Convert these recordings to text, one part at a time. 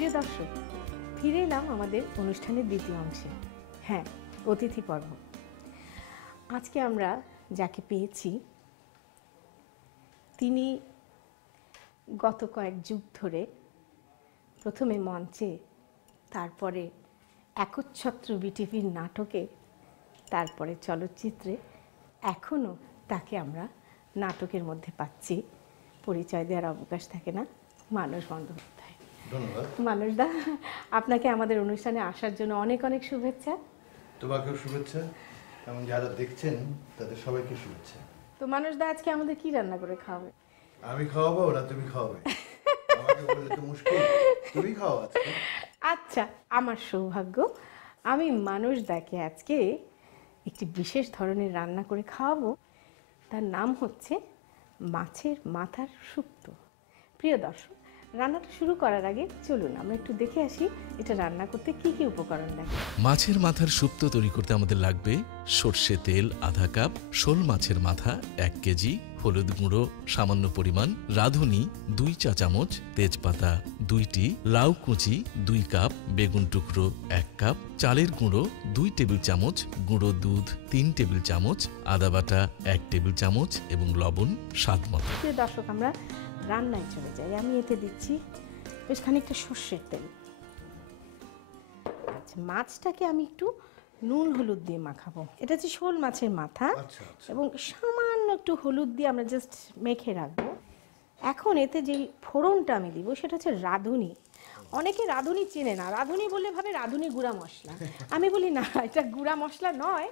প্রিয় দর্শক, ফিরে এলাম আমাদের অনুষ্ঠানের দ্বিতীয় অংশে। হ্যাঁ, অতিথি পর্ব। আজকে আমরা যাকে পেয়েছি তিনি গত কয়েক যুগ ধরে প্রথমে মঞ্চে, তারপরে একচ্ছত্র বিটিভির নাটকে, তারপরে চলচ্চিত্রে, এখনও তাকে আমরা নাটকের মধ্যে পাচ্ছি। পরিচয় দেওয়ার অবকাশ থাকে না। মানস বন্দ্যোপাধ্যায়। ধন্যবাদ মানস দা, আপনাকে আমাদের অনুষ্ঠানে আসার জন্য অনেক অনেক শুভেচ্ছা। তোমাকেও শুভেচ্ছা, এবং যারা দেখছেন তাদের সবাইকে শুভেচ্ছা। তো মানস দা, আজকে আমাদের কি রান্না করে খাওয়াবে? আমি খাওয়াবো না তুমি খাওয়াবে? আমাকে বললে তো মুশকিল, তুমি খাও আজকে। আচ্ছা, আমার সৌভাগ্য, আমি মানস দাকে আজকে একটি বিশেষ ধরনের রান্না করে খাওয়াবো। তার নাম হচ্ছে মাছের মাথার শুক্তো। প্রিয় দর্শক, রান্নাটা শুরু করার আগে চলুন আমরা একটু দেখে আসি এটা রান্না করতে কি কি উপকরণ লাগে। মাছের মাথার শুক্তো তৈরি করতে আমাদের লাগবে সর্ষে তেল আধা কাপ, শোল মাছের মাথা 1 কেজি, হলুদ গুঁড়ো সামান্য পরিমাণ, রাঁধুনি 2 চা চামচ, তেজপাতা 2টি, লাউ কুচি 2 কাপ, বেগুন টুকরো 1 কাপ, চালের গুঁড়ো 2 টেবিল চামচ, গুঁড়ো দুধ 3 টেবিল চামচ, আদা বাটা 1 টেবিল চামচ এবং লবণ স্বাদ মতো। প্রিয় দর্শক, আমরা রান্নায় চলে যাই। আমি এতে দিচ্ছি বেশ খানিকটা সর্ষের তেল। আচ্ছা, মাছটাকে আমি একটু নুন হলুদ দিয়ে মাখাবো। এটা হচ্ছে শোল মাছের মাথা, এবং সামান্য একটু হলুদ দিয়ে আমরা জাস্ট মেখে রাখবো। এখন এতে যেই ফোড়নটা আমি দিব সেটা হচ্ছে রাঁধুনি। অনেকে রাঁধুনি চেনে না, রাঁধুনি বললে ভাবে রাঁধুনি গুঁড়া মশলা। আমি বলি না, এটা গুঁড়া মশলা নয়।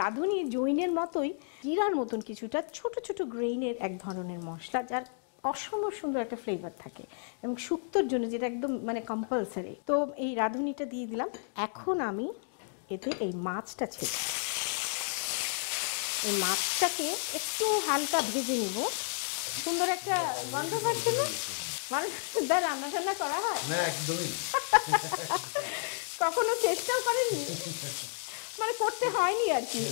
রাঁধুনি জৈনের মতোই জিরার মতন কিছুটা ছোট ছোট গ্রেইনের এক ধরনের মশলা, যার অসম্ভব সুন্দর একটা ফ্লেভার থাকে এবং শুক্তোর জন্য যেটা একদম মানে কম্পালসারি। তো এই রাঁধুনিটা দিয়ে দিলাম। এখন আমি এতে এই মাছটা ছেড়ে, এই মাছটাকে একটু হালকা ভেজে নিব। সুন্দর একটা গন্ধ পাচ্ছে না? মানুষ দা, রান্না টান্না করা হয় না একদমই, কখনো চেষ্টাও করেননি, মানে করতে হয়নি আর কি।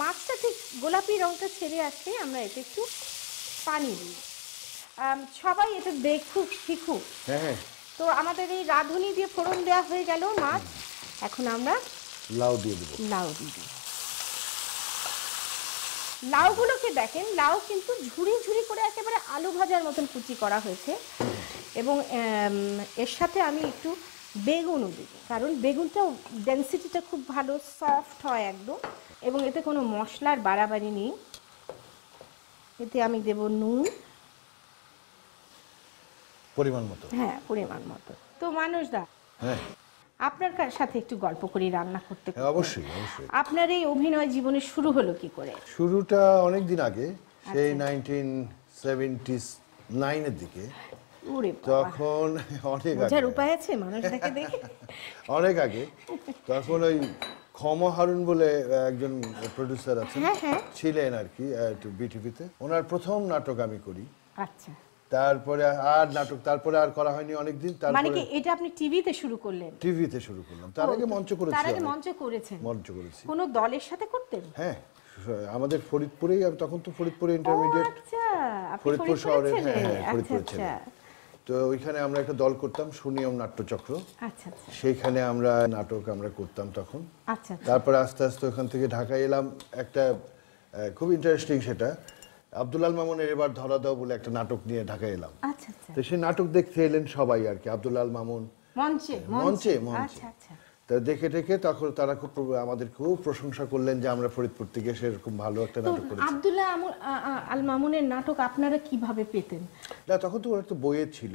মাছটা ঠিক গোলাপি রঙটা ছেড়ে আসলে আমরা এতে একটু পানি দিই। সবাই এটা দেখুক শিখুক। হ্যাঁ। তো আমাদের এই রাঁধুনি দিয়ে ফোড়ন দেওয়া হয়ে গেল মাছ। এখন আমরা লাউ দিয়ে দেবো। লাউ দিয়ে দিই। লাউগুলোকে দেখেন, লাউ কিন্তু ঝুড়ি ঝুড়ি করে একেবারে আলু ভাজার মতন কুচি করা হয়েছে। এবং এর সাথে আমি একটু বেগুনও দিই, কারণ বেগুনটাও ডেন্সিটিটা খুব ভালো, সফট হয় একদম, এবং এতে কোনো মশলার বাড়াবাড়ি নেই। এতে আমি দেব নুন পরিমাণ মতো। হ্যাঁ, পরিমাণ মতো। তো মানুষ দা, হ্যাঁ, আপনার সাথে একটু গল্প করি রান্না করতে করতে। অবশ্যই অবশ্যই। আপনার এই অভিনয় জীবনে শুরু হলো কি করে? শুরুটা অনেক দিন আগে, সেই 1979 এর দিকে। ওরে বাবা, তখন অনেক আগে, বোঝার উপায় আছে মানুষটাকে দেখে। অনেক আগে। তখন ওই ক্ষমা হারুন বলে একজন প্রডিউসার আছেন, ছিলেন আর কি বিটিভিতে। ওনার প্রথম নাটক আমি করি। আচ্ছা। তারপরে আর নাটক, তারপরে আর করা হয়নি অনেকদিন। মানে কি এটা আপনি টিভিতে শুরু করলেন? টিভিতে শুরু করলাম, তার আগে মঞ্চ করেছি। তার আগে মঞ্চ করেছেন? মঞ্চ করেছি। কোন দলের সাথে করতেন? হ্যাঁ, আমাদের ফরিদপুরেই, তখন তো ফরিদপুরে ইন্টারমিডিয়েট। আচ্ছা, আপনি ফরিদপুর শহরে। হ্যাঁ, ফরিদপুর আচ্ছা ছিলেন। তো ওইখানে আমরা একটা দল করতাম, সুনিয়ম নাট্যচক্র। আচ্ছা আচ্ছা। সেইখানে আমরা নাটক আমরা করতাম তখন। আচ্ছা। তারপরে আস্তে আস্তে ওখান থেকে ঢাকায় এলাম। একটা খুব ইন্টারেস্টিং, সেটা আব্দুল আল মামুনের এবার ধরা দাও বলে একটা নাটক নিয়ে ঢাকায় এলাম। আচ্ছা আচ্ছা। তো সেই নাটক দেখতে এলেন সবাই আর কি, আব্দুল আল মামুন মঞ্চে মঞ্চে। আচ্ছা আচ্ছা। তা দেখে দেখে তখন তারা খুব আমাদের খুব প্রশংসা করলেন যে আমরা ফরিদপুর থেকে সেরকম ভালো একটা নাটক করেছি। আব্দুল্লাহ আল মামুনের নাটক আপনারা কিভাবে পেতেন? না, তখন তো ওরা তো বইয়ে ছিল।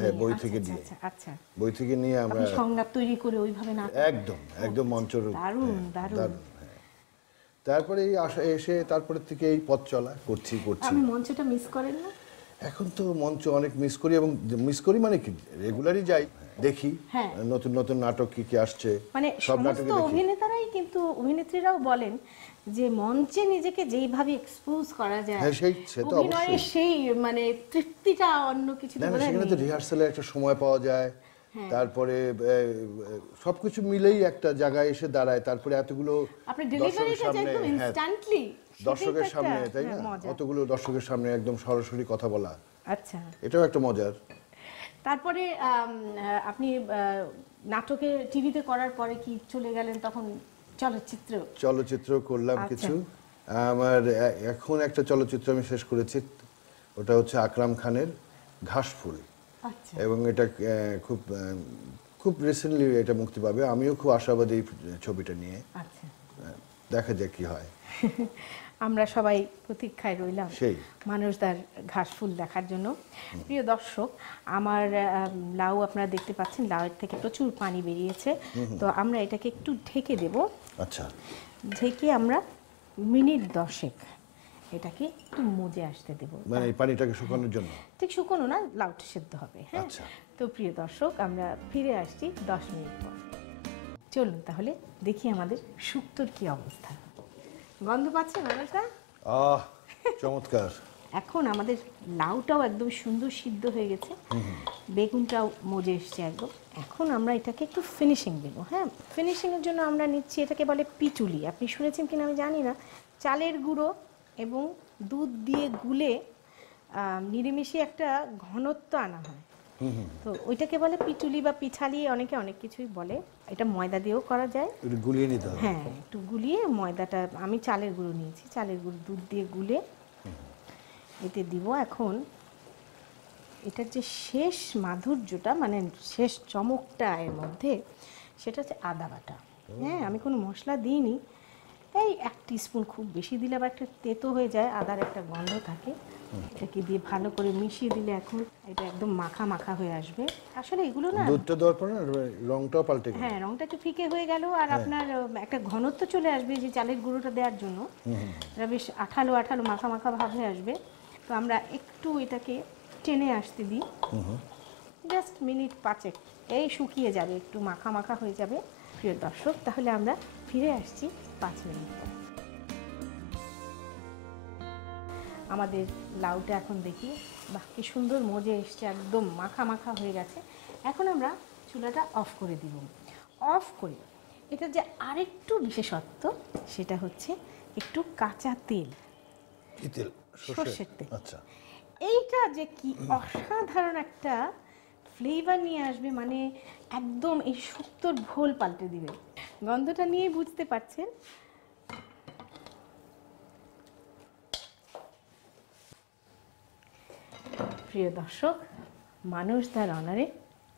হ্যাঁ, বই থেকে নিয়ে। আচ্ছা। বই থেকে নিয়ে আমরা সংলাপ তৈরি করে ওইভাবে নাটক। একদম একদম মঞ্চরূপ। দারুণ দারুণ। তারপরে এই এসে তারপরে থেকে এই পথ চলা করছি। আপনি মঞ্চটা মিস করেন না? এখন তো মঞ্চ অনেক মিস করি, এবং মিস করি মানে কি রেগুলারই যাই, দেখি নতুন নতুন নাটক কি কি আসছে। মানে সব নাটকে অভিনেতারাই কিন্তু অভিনেত্রীরাও বলেন যে মঞ্চে নিজেকে যেইভাবে এক্সপোজ করা যায়, অভিনয়ের সেই মানে তৃপ্তিটা অন্য কিছু না। সেখানে তো রিহার্সালের একটা সময় পাওয়া যায়, তারপরে সবকিছু মিলেই একটা জায়গায় এসে দাঁড়ায়। তারপরে এতগুলো দর্শকের সামনে, তাই না, অতগুলো দর্শকের সামনে একদম সরাসরি কথা বলা, আচ্ছা, এটাও একটা মজার। তারপরে আপনি নাটকে টিভিতে করার পরে কি চলে গেলেন তখন চলচ্চিত্র করলাম আচ্ছা। কিছু। আমার এখন একটা চলচ্চিত্র আমি শেষ করেছি, ওটা হচ্ছে আকরাম খানের ঘাসফুল, আচ্ছা। এবং এটা খুব খুব রিসেন্টলি এটা মুক্তি পাবে। আমিও খুব আশাবাদী এই ছবিটা নিয়ে। আচ্ছা। দেখা যাক কি হয়। আমরা সবাই প্রতীক্ষায় রইলাম সেই মানুষদার ঘাসফুল দেখার জন্য। প্রিয় দর্শক, আমার লাউ আপনারা দেখতে পাচ্ছেন, লাউয়ের থেকে প্রচুর পানি বেরিয়েছে। তো আমরা এটাকে একটু ঢেকে দেব। আচ্ছা, ঢেকে আমরা মিনিট 10 এটাকে একটু মজে আসতে দেব। মানে এই পানিটাকে শুকানোর জন্য? ঠিক শুকনো না, লাউটা সেদ্ধ হবে। হ্যাঁ, আচ্ছা। তো প্রিয় দর্শক, আমরা ফিরে আসছি 10 মিনিট পর। চলুন তাহলে দেখি আমাদের শুক্তোর কি অবস্থা। গন্ধ পাচ্ছেন মানুষটা? চমৎকার। এখন আমাদের লাউটাও একদম সুন্দর সিদ্ধ হয়ে গেছে, বেগুনটাও মজে এসছে একদম। এখন আমরা এটাকে একটু ফিনিশিং দেবো। হ্যাঁ, ফিনিশিংয়ের জন্য আমরা নিচ্ছি, এটাকে বলে পিচুলি। আপনি শুনেছেন কিনা আমি জানি না। চালের গুঁড়ো এবং দুধ দিয়ে গুলে নিরিমিশে একটা ঘনত্ব আনা হয়, তো ওইটাকে বলে পিচুলি বা পিঠালি, অনেকে অনেক কিছুই বলে। এটা ময়দা দিয়েও করা যায়। একটু গুলিয়ে নিতে হবে। হ্যাঁ, একটু গুলিয়ে ময়দাটা, আমি চালের গুঁড়ো নিয়েছি, চালের গুঁড়ো দুধ দিয়ে গুলে এতে দিব। এখন এটার যে শেষ মাধুর্যটা, মানে শেষ চমকটা এর মধ্যে, সেটা হচ্ছে আদা বাটা। হ্যাঁ, আমি কোনো মশলা দিইনি, এই 1 টিস্পুন, খুব বেশি দিলে আবার একটা তেতো হয়ে যায়, আদার একটা গন্ধ থাকে। এটাকে দিয়ে ভালো করে মিশিয়ে দিলে এখন এটা একদম মাখা মাখা হয়ে আসবে। আসলে এগুলো না, দুধটা দেওয়ার পর না রংটাও পাল্টে গেল। হ্যাঁ, রংটা একটু ফিকে হয়ে গেল, আর আপনার একটা ঘনত্ব চলে আসবে যে চালের গুঁড়োটা দেওয়ার জন্য। এটা বেশ আঠালো আঠালো মাখা মাখা ভাব হয়ে আসবে। তো আমরা একটু এটাকে টেনে আসতে দিই, জাস্ট মিনিট 5 এই শুকিয়ে যাবে, একটু মাখা মাখা হয়ে যাবে। প্রিয় দর্শক, তাহলে আমরা ফিরে আসছি 5 মিনিট পর। আমাদের লাউটা এখন দেখি, বাহ কি সুন্দর মজে এসছে, একদম মাখা মাখা হয়ে গেছে। এখন আমরা চুলাটা অফ করে দিব। অফ করে এটা যে আরেকটু বিশেষত্ব, সেটা হচ্ছে একটু কাঁচা তেল, কি তেল? সর্ষের তেল। আচ্ছা। এইটা যে কি অসাধারণ একটা ফ্লেভার নিয়ে আসবে, মানে একদম এই শুক্তোর ভোল পাল্টে দিবে। গন্ধটা নিয়ে বুঝতে পারছেন। প্রিয় দর্শক, মানুষদার অনারে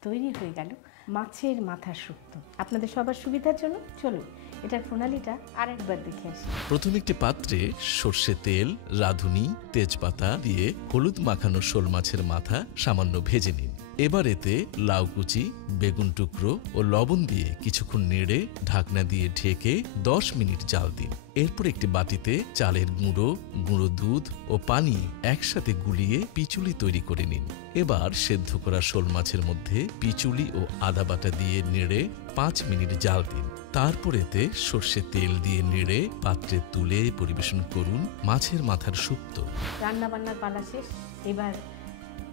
তৈরি হয়ে গেল মাছের মাথার শুক্তো। আপনাদের সবার সুবিধার জন্য চলুন এটার প্রণালীটা আরেকবার দেখে আসি। প্রথমে একটি পাত্রে সর্ষে তেল, রাঁধুনি, তেজপাতা দিয়ে হলুদ মাখানো শোল মাছের মাথা সামান্য ভেজে নিন। এবার এতে লাউ কুচি, বেগুন টুকরো ও লবণ দিয়ে কিছুক্ষণ নেড়ে ঢাকনা দিয়ে ঢেকে 10 মিনিট জাল দিন। এরপর একটি বাটিতে চালের গুঁড়ো, গুঁড়ো দুধ ও পানি একসাথে গুলিয়ে পিচুলি তৈরি করে নিন। এবার সেদ্ধ করা শোল মাছের মধ্যে পিচুলি ও আদা বাটা দিয়ে নেড়ে 5 মিনিট জাল দিন। তারপর এতে সর্ষে তেল দিয়ে নেড়ে পাত্রে তুলে পরিবেশন করুন মাছের মাথার শুক্তো। রান্না বান্নার পালা শেষ, এবার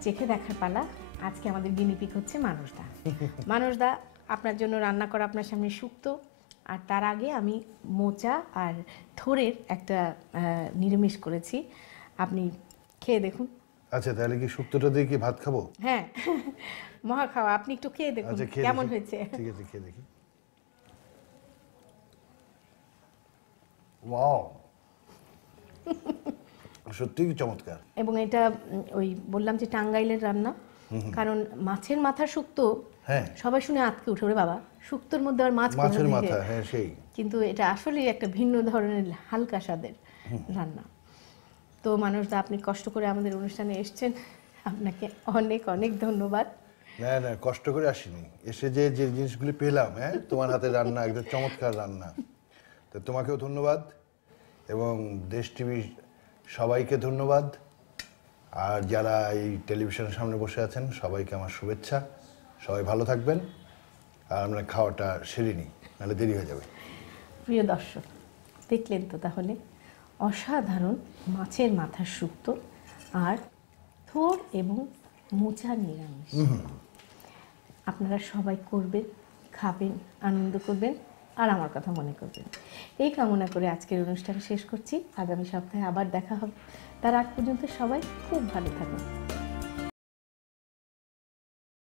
চেখে দেখার পালা। আজকে আমাদের গিনিপিক হচ্ছে মানুষদা। মানুষদা, আপনার জন্য রান্না করা আপনার সামনে শুক্তো, আর তার আগে আমি মোচা আর থোড়ের একটা নিরামিষ করেছি, আপনি খেয়ে দেখুন। আচ্ছা, তাহলে কি শুক্তোটা দিয়ে কি ভাত খাবো? হ্যাঁ, মহা খাওয়া, আপনি একটু খেয়ে দেখুন আচ্ছা, খেয়ে কেমন দেখি। হয়েছে। ঠিক আছে, খেয়ে দেখি। ওয়াও, সত্যিই চমৎকার। এবং এটা ওই বললাম যে টাঙ্গাইলের রান্না, কারণ মাছের মাথার শুক্তো হ্যাঁ, সবাই শুনে আটকে উঠে, ওরে বাবা, শুক্তোর মধ্যে আর মাছ কোথা মাছের থেকে? মাথা, হ্যাঁ সেই। কিন্তু এটা আসলেই একটা ভিন্ন ধরনের হালকা স্বাদের রান্না। তো মানুষদা, আপনি কষ্ট করে আমাদের অনুষ্ঠানে এসেছেন, আপনাকে অনেক অনেক ধন্যবাদ। না না, কষ্ট করে আসিনি, এসে যে যে জিনিসগুলি পেলাম, হ্যাঁ তোমার হাতে রান্না একদম চমৎকার রান্না। তো তোমাকেও ধন্যবাদ, এবং দেশ টিভি সবাইকে ধন্যবাদ, আর যারা এই টেলিভিশনের সামনে বসে আছেন সবাইকে আমার শুভেচ্ছা। সবাই ভালো থাকবেন, আর আমরা খাওয়াটা সেরে নিই, নাহলে দেরি হয়ে যাবে। প্রিয় দর্শক, দেখলেন তো তাহলে অসাধারণ মাছের মাথার শুক্তো আর থোড় এবং মোচা নিরামিষ। আপনারা সবাই করবেন, খাবেন, আনন্দ করবেন, আর আমার কথা মনে করবেন। এই কামনা করে আজকের অনুষ্ঠান শেষ করছি। আগামী সপ্তাহে আবার দেখা হবে। তার আগ পর্যন্ত সবাই খুব ভালো থাকুন।